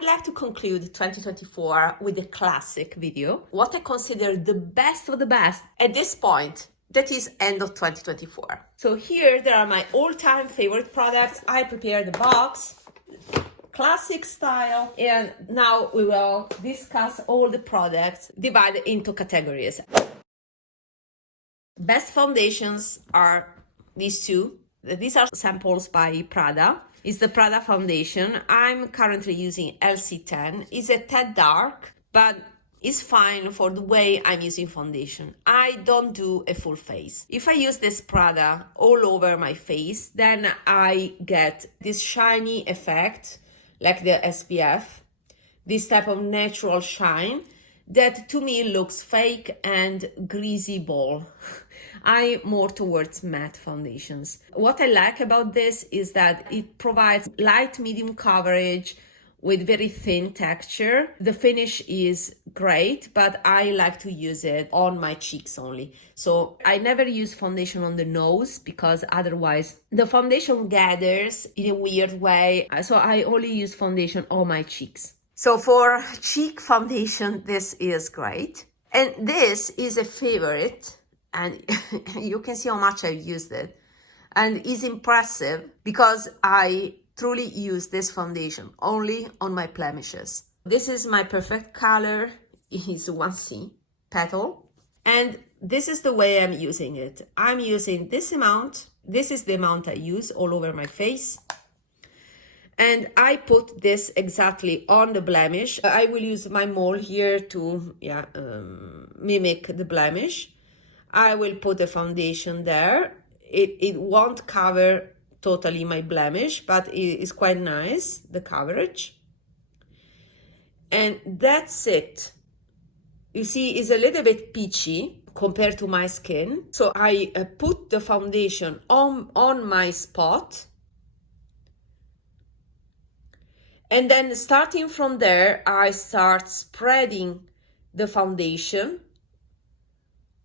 I'd like to conclude 2024 with a classic video, what I consider the best of the best at this point, that is end of 2024. So here there are my all-time favorite products. I prepared the box, classic style, and now we will discuss all the products divided into categories. Best foundations are these two. These are samples by Prada. It's the Prada foundation. I'm currently using LC10. It's a tad dark, but it's fine for the way I'm using foundation. I don't do a full face. If I use this Prada all over my face, then I get this shiny effect, like the SPF, this type of natural shine that to me looks fake and greasy ball. I'm more towards matte foundations. What I like about this is that it provides light medium coverage with very thin texture. The finish is great, but I like to use it on my cheeks only. So I never use foundation on the nose because otherwise the foundation gathers in a weird way. So I only use foundation on my cheeks. So for cheek foundation, this is great. And this is a favorite, and you can see how much I've used it. And it's impressive because I truly use this foundation only on my blemishes. This is my perfect color. It is 1C petal. And this is the way I'm using it. I'm using this amount. This is the amount I use all over my face. And I put this exactly on the blemish. I will use my mole here to mimic the blemish. I will put a foundation there. It won't cover totally my blemish, but it is quite nice, the coverage. And that's it. You see, it's a little bit peachy compared to my skin. So I put the foundation on my spot. And then starting from there, I start spreading the foundation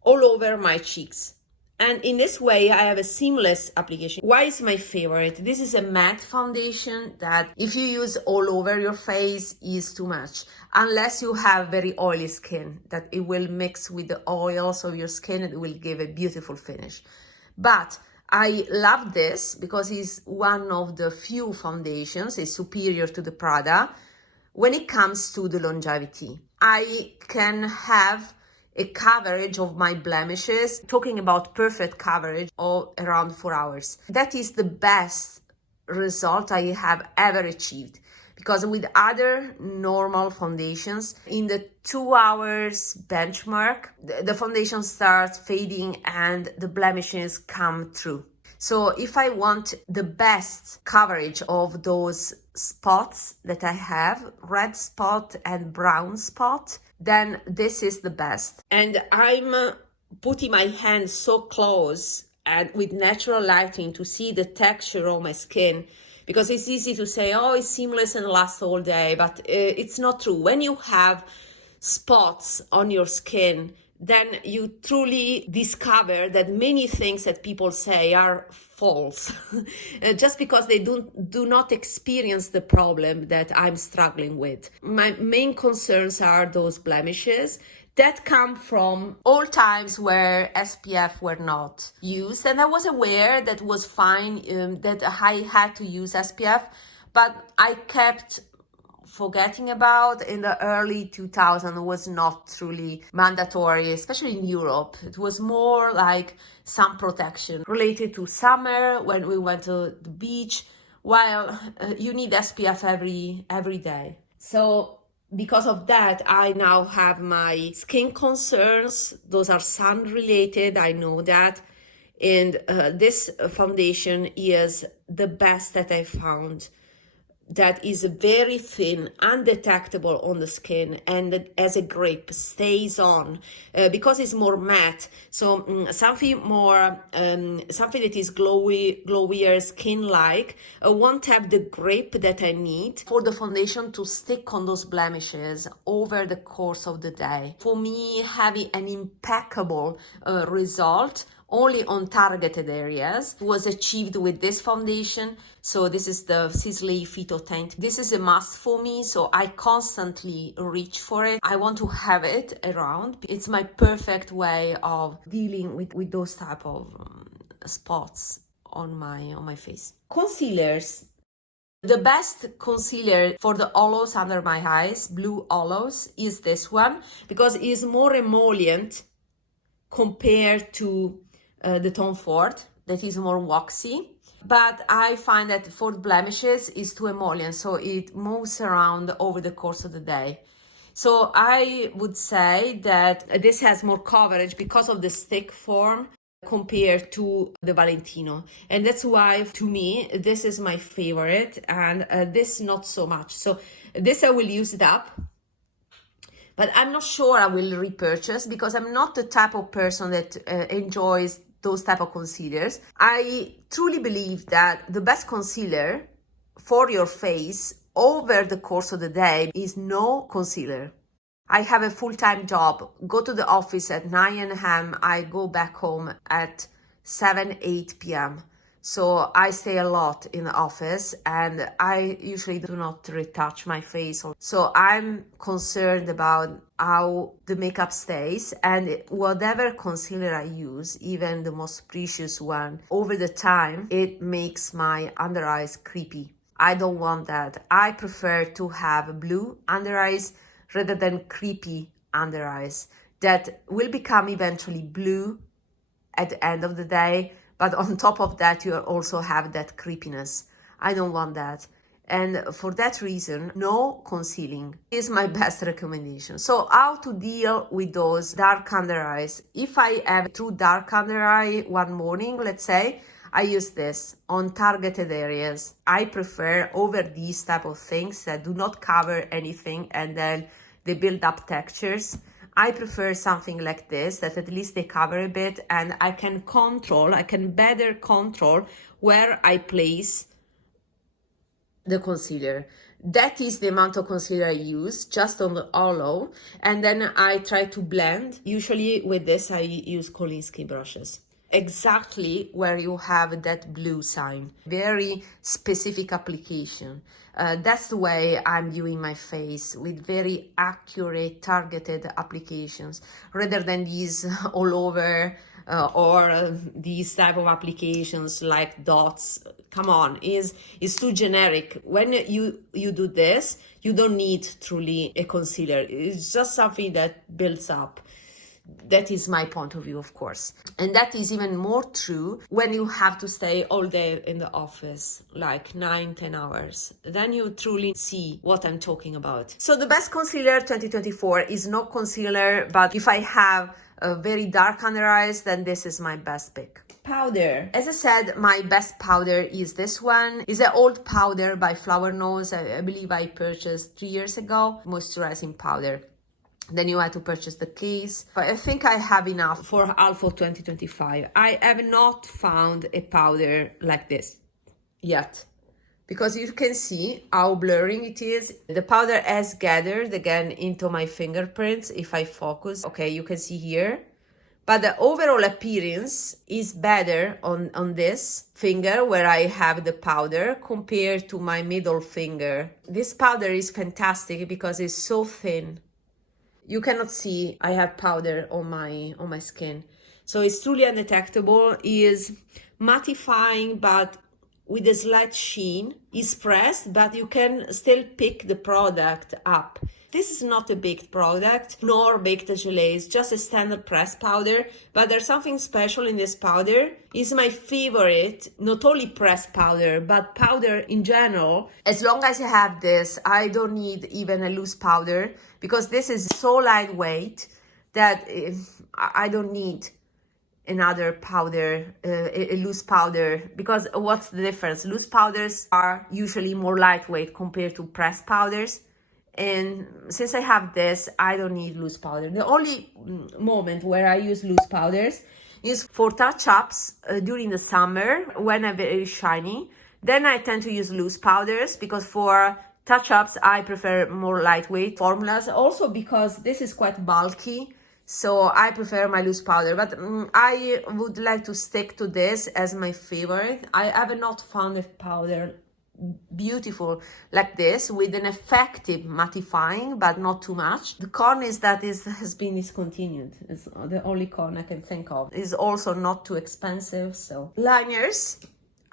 all over my cheeks. And in this way, I have a seamless application. Why is my favorite? This is a matte foundation that if you use all over your face is too much. Unless you have very oily skin, that it will mix with the oils of your skin and it will give a beautiful finish. But I love this because it's one of the few foundations, it's superior to the Prada, when it comes to the longevity. I can have a coverage of my blemishes, talking about perfect coverage, of around 4 hours. That is the best result I have ever achieved. Because with other normal foundations, in the 2 hours benchmark, the foundation starts fading and the blemishes come through. So if I want the best coverage of those spots that I have, red spot and brown spot, then this is the best. And I'm putting my hands so close and with natural lighting to see the texture of my skin, because it's easy to say, oh, it's seamless and lasts all day, but it's not true. When you have spots on your skin, then you truly discover that many things that people say are false, just because they do not experience the problem that I'm struggling with. My main concerns are those blemishes that come from all times where SPF were not used. And I was aware that was fine, that I had to use SPF, but I kept forgetting about. In the early 2000s was not truly mandatory, especially in Europe. It was more like sun protection related to summer when we went to the beach, while you need SPF every day. So because of that, I now have my skin concerns. Those are sun related, I know that. And this foundation is the best that I found, that is very thin, undetectable on the skin, and as a grip stays on because it's more matte. So something more, something that is glowier skin-like won't have the grip that I need for the foundation to stick on those blemishes over the course of the day. For me, having an impeccable result only on targeted areas. It was achieved with this foundation. So this is the Sisley Phyto Tint. This is a must for me, so I constantly reach for it. I want to have it around. It's my perfect way of dealing with those type of spots on my face. Concealers. The best concealer for the hollows under my eyes, blue hollows, is this one because it is more emollient compared to the Tom Ford that is more waxy. But I find that for blemishes is too emollient, so it moves around over the course of the day. So I would say that this has more coverage because of the stick form compared to the Valentino, and that's why to me this is my favorite, and this not so much. So this I will use it up, but I'm not sure I will repurchase because I'm not the type of person that enjoys those type of concealers. I truly believe that the best concealer for your face over the course of the day is no concealer. I have a full-time job, go to the office at 9 a.m. I go back home at 7, 8 p.m. So I stay a lot in the office and I usually do not retouch my face. So I'm concerned about how the makeup stays, and whatever concealer I use, even the most precious one, over the time, it makes my under eyes creepy. I don't want that. I prefer to have blue under eyes rather than creepy under eyes that will become eventually blue at the end of the day, but on top of that you also have that creepiness. I don't want that, and for that reason no concealing is my best recommendation. So how to deal with those dark under eyes? If I have true dark under eye one morning, let's say, I use this on targeted areas. I prefer over these type of things that do not cover anything and then they build up textures. I prefer something like this that at least they cover a bit, and I can better control where I place the concealer. That is the amount of concealer I use just on the hollow, and then I try to blend. Usually with this I use Kolinsky brushes. Exactly where you have that blue sign, very specific application. That's the way I'm viewing my face, with very accurate targeted applications rather than these all over or these type of applications like dots. Come on, is too generic. When you do this, you don't need truly a concealer. It's just something that builds up. That is my point of view, of course. And that is even more true when you have to stay all day in the office, like 9-10 hours. Then you truly see what I'm talking about. So the best concealer 2024 is no concealer, but if I have a very dark under eyes, then this is my best pick. Powder. As I said, my best powder is this one. It's an old powder by Flower Nose. I believe I purchased 3 years ago. Moisturizing powder. Then you had to purchase the case. But I think I have enough for half of 2025. I have not found a powder like this yet, because you can see how blurring it is. The powder has gathered again into my fingerprints if I focus. Okay, you can see here. But the overall appearance is better on this finger where I have the powder compared to my middle finger. This powder is fantastic because it's so thin. You cannot see I have powder on my skin. So it's truly undetectable. It is mattifying but with a slight sheen. It's pressed, but you can still pick the product up. This is not a baked product, nor baked gelée. It's just a standard pressed powder, but there's something special in this powder. It's my favorite, not only pressed powder, but powder in general. As long as I have this, I don't need even a loose powder, because this is so lightweight that I don't need another powder, a loose powder, because what's the difference? Loose powders are usually more lightweight compared to pressed powders. And since I have this, I don't need loose powder. The only moment where I use loose powders is for touch-ups during the summer when I'm very shiny. Then I tend to use loose powders, because for touch-ups I prefer more lightweight formulas. Also because this is quite bulky, So I prefer my loose powder, but I would like to stick to this as my favorite. I have not found a powder beautiful like this with an effective mattifying, but not too much. The cornice that has been discontinued is the only corn I can think of. Is also not too expensive. So liners,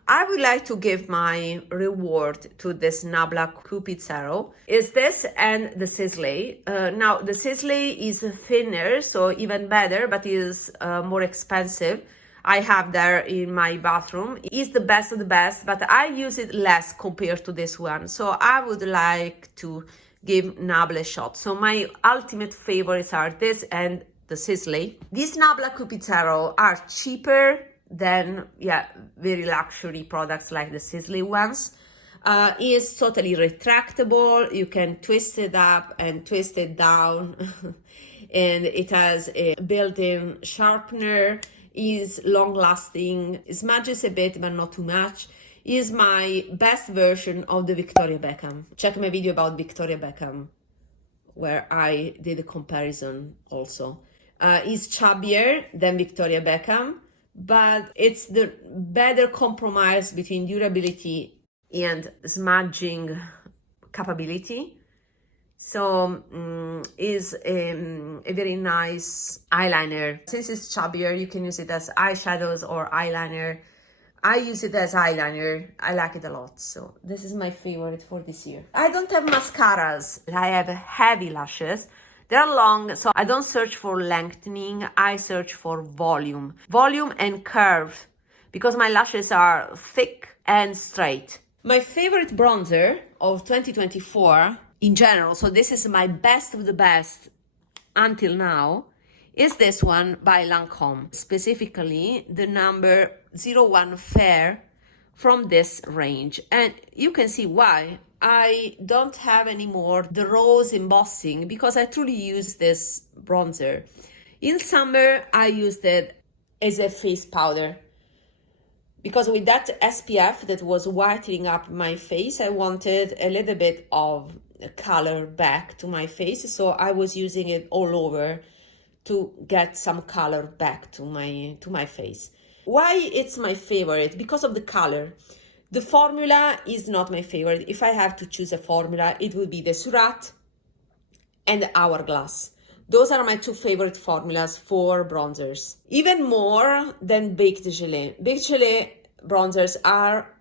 I would like to give my reward to this Nabla Cupizzaro. Is this and the Sisley. Now the Sisley is thinner, so even better, but is more expensive. I have there in my bathroom. It's the best of the best, but I use it less compared to this one. So I would like to give Nabla a shot. So my ultimate favorites are this and the Sisley. These Nabla Cupizzaro are cheaper than, very luxury products like the Sisley ones. Is totally retractable. You can twist it up and twist it down. And it has a built-in sharpener. Is long lasting, smudges a bit but not too much. Is my best version of the Victoria Beckham. Check my video about Victoria Beckham where I did a comparison also. Is chubbier than Victoria Beckham, but it's the better compromise between durability and smudging capability. So is a very nice eyeliner. Since it's chubbier, you can use it as eyeshadows or eyeliner. I use it as eyeliner. I like it a lot. So this is my favorite for this year. I don't have mascaras. I have heavy lashes. They're long, so I don't search for lengthening. I search for volume. Volume and curve, because my lashes are thick and straight. My favorite bronzer of 2024 in general, so this is my best of the best until now, is this one by Lancome, specifically the number 01 Fair from this range. And you can see why I don't have anymore the rose embossing, because I truly use this bronzer. In summer, I used it as a face powder, because with that SPF that was whitening up my face, I wanted a little bit of color back to my face, so I was using it all over to get some color back to my face. Why it's my favorite? Because of the color. The formula is not my favorite. If I have to choose a formula, it would be the Surat and the Hourglass. Those are my two favorite formulas for bronzers, even more than Baked Gelée. Baked Gelée bronzers are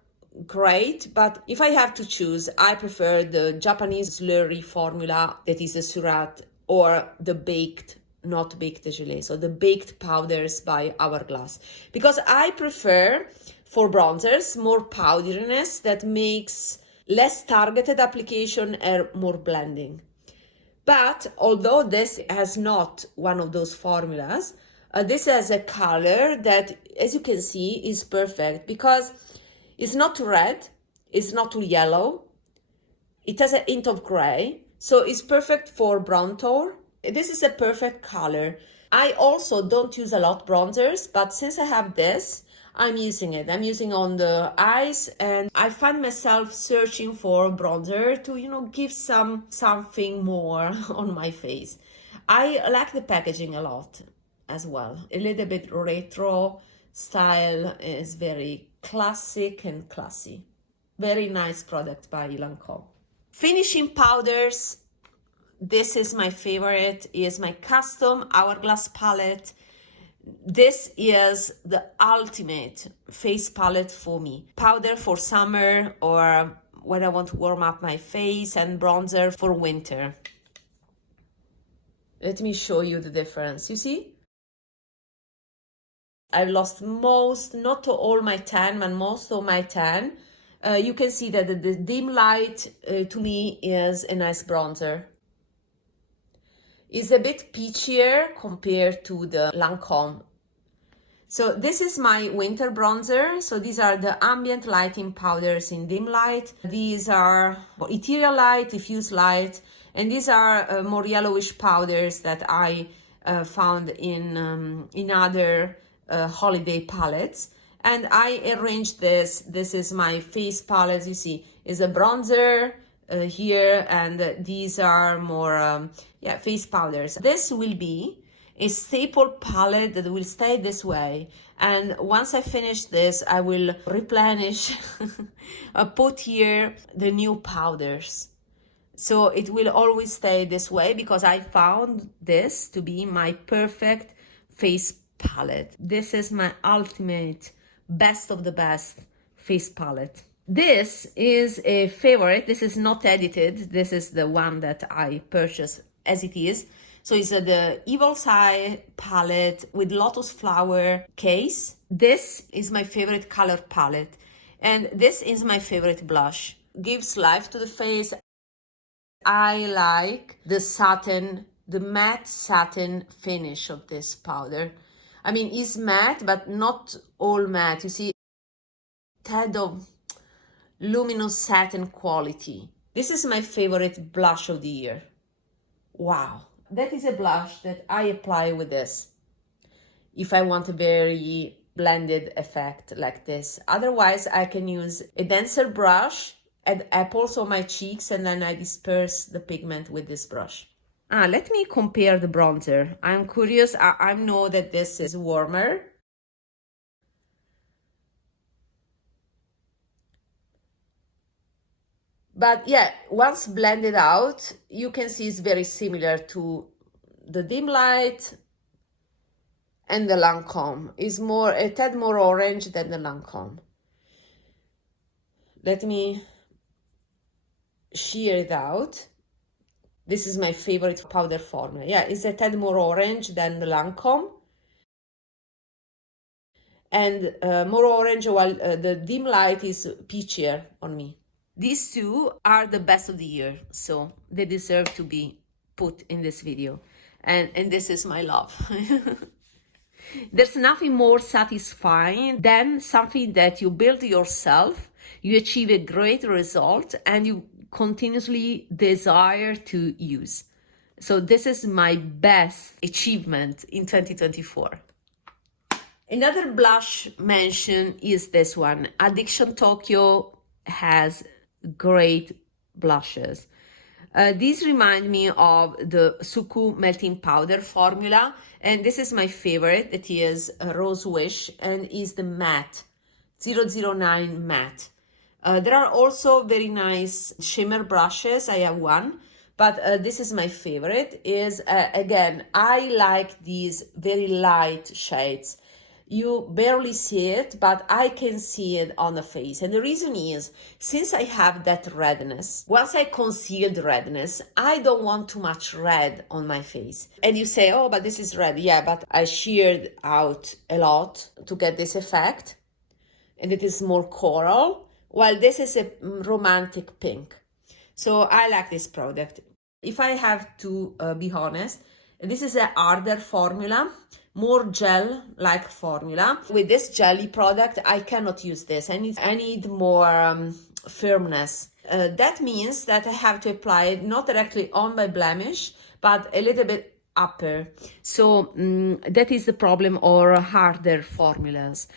great, but if I have to choose, I prefer the Japanese slurry formula, that is the Surat, or the baked, not Baked Gelée, so the baked powders by Hourglass, because I prefer for bronzers more powderiness that makes less targeted application and more blending. But although this has not one of those formulas, this has a color that, as you can see, is perfect, because it's not too red, it's not too yellow, it has a hint of gray, so it's perfect for brown tone. This is a perfect color. I also don't use a lot bronzers, but since I have this, I'm using it. I'm using on the eyes, and I find myself searching for bronzer to, give something more on my face. I like the packaging a lot as well. A little bit retro style, is very classic and classy. Very nice product by Lancome. Finishing powders. This is my favorite, is my custom Hourglass palette. This is the ultimate face palette for me. Powder for summer or when I want to warm up my face, and bronzer for winter. Let me show you the difference. You see? I've lost not all my tan, but most of my tan. You can see that the dim light to me is a nice bronzer. It's a bit peachier compared to the Lancome. So this is my winter bronzer. So these are the ambient lighting powders in dim light. These are ethereal light, diffuse light, and these are more yellowish powders that I found in other holiday palettes. And I arranged this. This is my face palette. You see, is a bronzer here, and these are more face powders. This will be a staple palette that will stay this way. And once I finish this, I will replenish, put here the new powders. So it will always stay this way because I found this to be my perfect face palette. This is my ultimate, best of the best face palette. This is a favorite. This is not edited. This is the one that I purchased as it is. So it's the Evil's Eye palette with lotus flower case. This is my favorite color palette. And this is my favorite blush. Gives life to the face. I like the satin, the matte satin finish of this powder. I mean, it's matte, but not all matte. You see, tad of luminous satin quality. This is my favorite blush of the year. Wow. That is a blush that I apply with this if I want a very blended effect like this. Otherwise, I can use a denser brush, add apples on my cheeks, and then I disperse the pigment with this brush. Let me compare the bronzer. I'm curious. I know that this is warmer. But yeah, once blended out, you can see it's very similar to the dim light and the Lancome. It's more, a tad more orange than the Lancome. Let me shear it out. This is my favorite powder formula. Yeah, it's a tad more orange than the Lancome. And more orange, while the dim light is peachier on me. These two are the best of the year, so they deserve to be put in this video. And this is my love. There's nothing more satisfying than something that you build yourself, you achieve a great result, and you continuously desire to use. So this is my best achievement in 2024. Another blush mention is this one. Addiction Tokyo has great blushes. These remind me of the Suku melting powder formula, and this is my favorite. It is Rose Wish and is the matte 009 matte. There are also very nice shimmer brushes. I have one, but this is my favorite. Is again, I like these very light shades. You barely see it, but I can see it on the face. And the reason is, since I have that redness, once I conceal the redness, I don't want too much red on my face. And you say, oh, but this is red. Yeah, but I sheared out a lot to get this effect. And it is more coral, while this is a romantic pink. So I like this product. If I have to be honest, this is a harder formula, more gel-like formula. With this jelly product, I cannot use this. I need more firmness. That means that I have to apply it not directly on my blemish, but a little bit upper. So that is the problem, or harder formulas.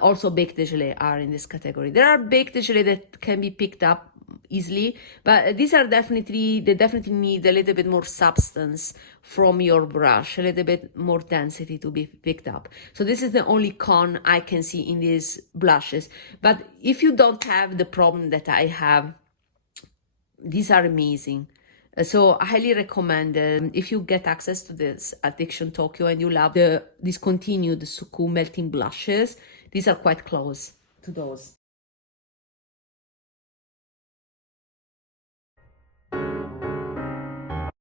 Also baked gelée are in this category. There are baked gelée that can be picked up easily, but these are definitely, they definitely need a little bit more substance from your brush, a little bit more density to be picked up. So this is the only con I can see in these blushes. But if you don't have the problem that I have, these are amazing. So I highly recommend if you get access to this Addiction Tokyo and you love the discontinued Suku melting blushes, these are quite close to those.